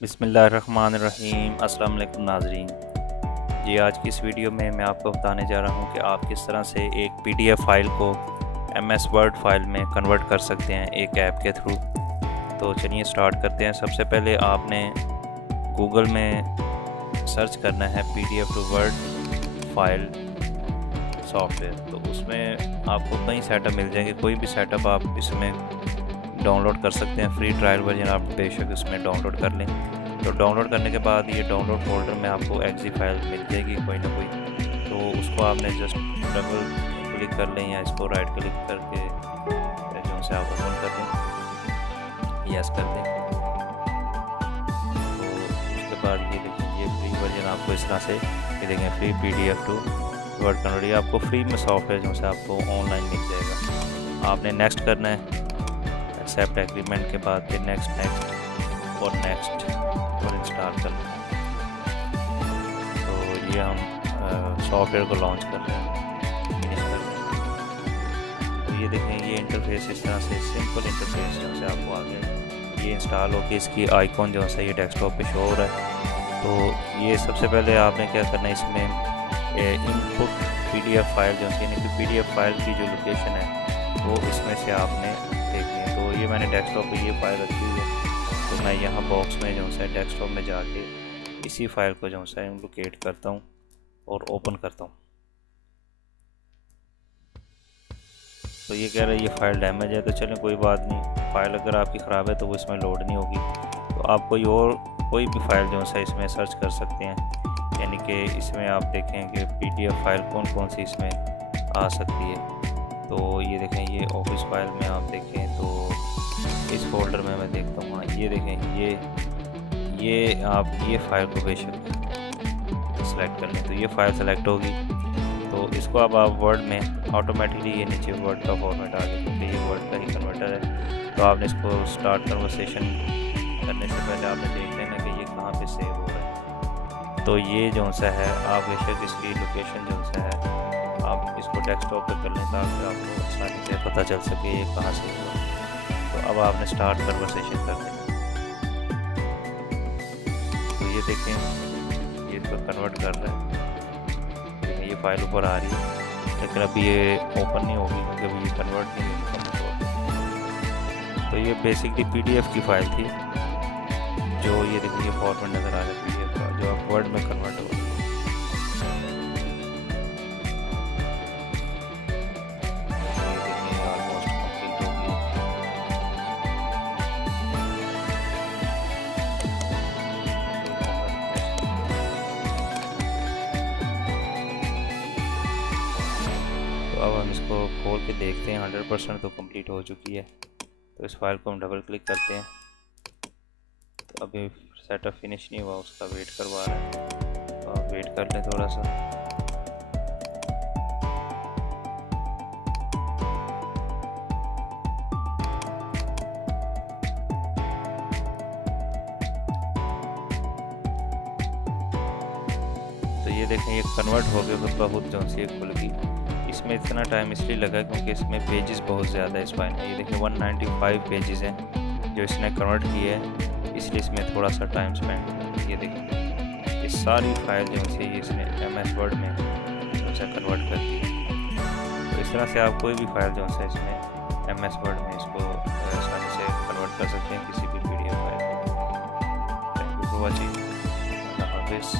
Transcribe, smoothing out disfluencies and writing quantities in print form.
बिस्मिल्लाहिर्रहमानिर्रहीम। अस्सलाम वालेकुम नाज़रीन। जी, आज की इस वीडियो में मैं आपको बताने जा रहा हूँ कि आप किस तरह से एक पीडीएफ फाइल को एमएस वर्ड फाइल में कन्वर्ट कर सकते हैं एक ऐप के थ्रू। तो चलिए स्टार्ट करते हैं। सबसे पहले आपने गूगल में सर्च करना है PDF to word file software. तो उसमें आपको कई सेटअप मिल जाएंगे, कोई भी सेटअप आप इसमें डाउनलोड कर सकते हैं। फ्री ट्रायल वर्जन आप बेशक इसमें डाउनलोड कर लें। तो डाउनलोड करने के बाद ये डाउनलोड फोल्डर में आपको एक्जी फाइल मिल जाएगी कोई ना कोई। तो उसको आपने जस्ट डबल क्लिक कर लें या इसको राइट क्लिक करके जो से आप ओपन कर दें, यस कर दें। तो उसके बाद ये देखिए, ये फ्री वर्जन आपको इस तरह से ये देखें, free PDF to word convert, ये आपको फ्री में सॉफ्टवेयर जो से आपको ऑनलाइन मिल जाएगा। आपने नेक्स्ट करना है, एक्सेप्ट एग्रीमेंट के बाद फिर नेक्स्ट और नेक्स्ट और इंस्टॉल कर लें। तो ये हम सॉफ्टवेयर को लॉन्च कर रहे हैं, फिनिश कर रहे हैं। तो ये देखें, ये इंटरफेस इस तरह से सिंपल इंटरफेस जो से आपको आ गया। ये इंस्टॉल होकर इसकी आइकॉन जो है ये डेस्कटॉप पे शो हो रहा है। तो ये सबसे पहले आपने क्या करना है, इसमें इनपुट पीडीएफ फाइल जो है, यानी कि पीडीएफ फाइल की जो लोकेशन है वो इसमें से आपने देखनी है। तो ये मैंने डेस्कटॉप पे ये फाइल रखी हुई है। तो मैं यहाँ बॉक्स में जो है डेस्कटॉप में जाके इसी फाइल को जो है लोकेट करता हूँ और ओपन करता हूँ। तो ये कह रहा है ये फ़ाइल डैमेज है। तो चलें कोई बात नहीं, फ़ाइल अगर आपकी ख़राब है तो वो इसमें लोड नहीं होगी। तो आप कोई भी फाइल जो है इसमें सर्च कर सकते हैं। यानी कि इसमें आप देखें कि पीडीएफ फाइल कौन कौन सी इसमें आ सकती है। तो ये देखें, ये ऑफिस फाइल में आप देखें तो इस फोल्डर में मैं देखता हूँ। हाँ, ये देखें, ये आप ये फ़ाइल को बेशक सेलेक्ट कर लें तो ये फ़ाइल सेलेक्ट होगी। तो इसको अब आप वर्ड में ऑटोमेटिकली ये नीचे वर्ड का फॉर्मेट आ गया, क्योंकि ये वर्ड का ही कन्वर्टर है। तो आपने इसको स्टार्ट कन्वर्सेशन करने से पहले आपने देख लेना कि ये कहाँ पे सेव हो रहा है। तो ये जो सा है, आप बेशक इसकी लोकेशन जो सा है आप इसको डेस्कटॉप पे कर लें ताकि आपको आसानी से पता चल सके ये कहाँ से हुआ। तो अब आपने स्टार्ट कन्वर्सेशन कर दें। तो ये देखें, ये इसको कन्वर्ट कर रहा है। देखें, ये फाइल ऊपर आ रही है, लेकिन अभी ये ओपन नहीं होगी क्योंकि अभी ये कन्वर्ट नहीं होगी। तो ये बेसिकली पीडीएफ की फ़ाइल थी जो ये देखिए ये फॉर्मेट नज़र आ रहा है पीडीएफ का, जो अब वर्ड में कन्वर्ट हो। तो अब हम इसको खोल के देखते हैं, 100% तो कंप्लीट हो चुकी है। तो इस फाइल को हम डबल क्लिक करते हैं। तो अभी सेटअप फिनिश नहीं हुआ, उसका वेट करवा रहा है। तो आप वेट कर लें थोड़ा सा। तो ये देखें, ये कन्वर्ट हो गया खुद ब खुद जो सी खुल गई। इसमें इतना टाइम इसलिए लगा क्योंकि इसमें पेजेस बहुत ज़्यादा है इस फाइल में। ये देखें 195 पेजेस हैं जो इसने कन्वर्ट किए हैं, इसलिए इसमें थोड़ा सा टाइम स्पेंड। ये देखें, ये सारी फाइल जो है इसने एमएस वर्ड में जो कन्वर्ट कर दी। तो इस तरह से आप कोई भी फाइल जो है इसमें एमएस वर्ड में इसको आसानी से कन्वर्ट कर सकते हैं किसी भी पीडीएफ फाइल को। Thank you for watching. अल्लाह हाफिज़।